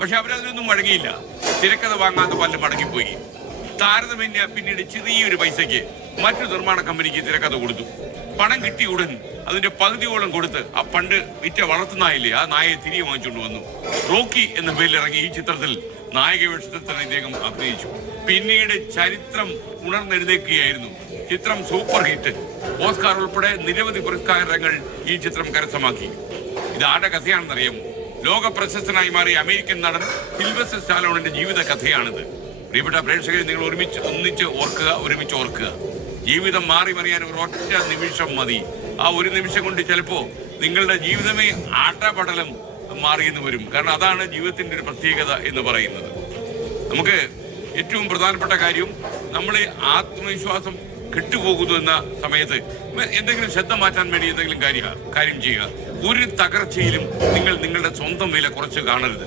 പക്ഷെ അവരതിനൊന്നും വഴങ്ങിയില്ല. തിരക്കഥ വാങ്ങാതെ പലരും മടങ്ങിപ്പോയി. താരതമ്യേന പിന്നീട് ചെറിയൊരു പൈസയ്ക്ക് മറ്റൊരു നിർമ്മാണ കമ്പനിക്ക് തിരക്കഥ കൊടുത്തു. പണം കിട്ടിയ ഉടൻ അതിന്റെ പകുതിയോളം കൊടുത്ത് ആ പണ്ട് വിറ്റ വളർത്തുനായില്ലേ, ആ നായയെ തിരികെ വാങ്ങിച്ചുകൊണ്ട് വന്നു. റോക്കി എന്ന പേരിൽ ഇറങ്ങി ഈ ചിത്രത്തിൽ നായക വേഷത്തിൽ തന്നെ ഇദ്ദേഹം അഭിനയിച്ചു. പിന്നീട് ചരിത്രം ഉണർന്നെഴുന്നേക്കുകയായിരുന്നു. ചിത്രം സൂപ്പർ ഹിറ്റ്. ഓസ്കാർ ഉൾപ്പെടെ നിരവധി പുരസ്കാരങ്ങൾ ഈ ചിത്രം കരസ്ഥമാക്കി. ഇത് ആരുടെ കഥയാണെന്നറിയാമോ? ലോക പ്രശസ്തനായി മാറിയ അമേരിക്കൻ നടൻ സിൽവസ്റ്റർ സ്റ്റാലോണിന്റെ ജീവിത കഥയാണിത്. പ്രിയപ്പെട്ട പ്രേക്ഷകരെ, നിങ്ങൾ ഒന്നിച്ച് ഓർക്കുക. ജീവിതം മാറി മറിയാൻ ഒരു ഒറ്റ നിമിഷം മതി. ആ ഒരു നിമിഷം കൊണ്ട് ചിലപ്പോ നിങ്ങളുടെ ജീവിതമേ ആട്ടപടലം മാറിയെന്ന് വരും. കാരണം അതാണ് ജീവിതത്തിന്റെ ഒരു പ്രത്യേകത എന്ന് പറയുന്നത്. നമുക്ക് ഏറ്റവും പ്രധാനപ്പെട്ട കാര്യം, നമ്മളെ ആത്മവിശ്വാസം കെട്ടുപോകുന്നു എന്ന സമയത്ത് എന്തെങ്കിലും ശ്രദ്ധ മാറ്റാൻ വേണ്ടി എന്തെങ്കിലും കാര്യം ചെയ്യുക. ഒരു തകർച്ചയിലും നിങ്ങൾ നിങ്ങളുടെ സ്വന്തം വില കുറച്ച് കാണരുത്.